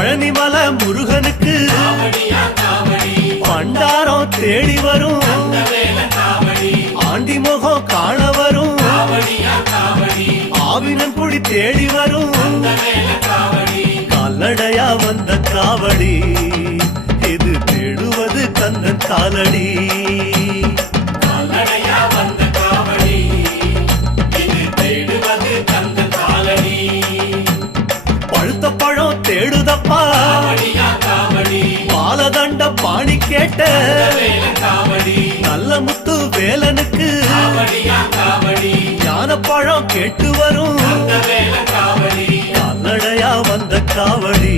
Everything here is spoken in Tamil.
பழனிமலை முருகனுக்கு பண்டாரம் தேடி வரும் ஆண்டி முகம் காண வரும் ஆவினன் குடி தேடி வரும் கால்நடையா வந்த காவடி இது தேடுவது கந்தன் காலடி பழுத்த பழம் தேடுதப்பா பாலதண்ட பாணி கேட்ட நல்ல முத்து வேலனுக்கு ஞான பழம் கேட்டு வரும் கால்நடையா வந்த காவடி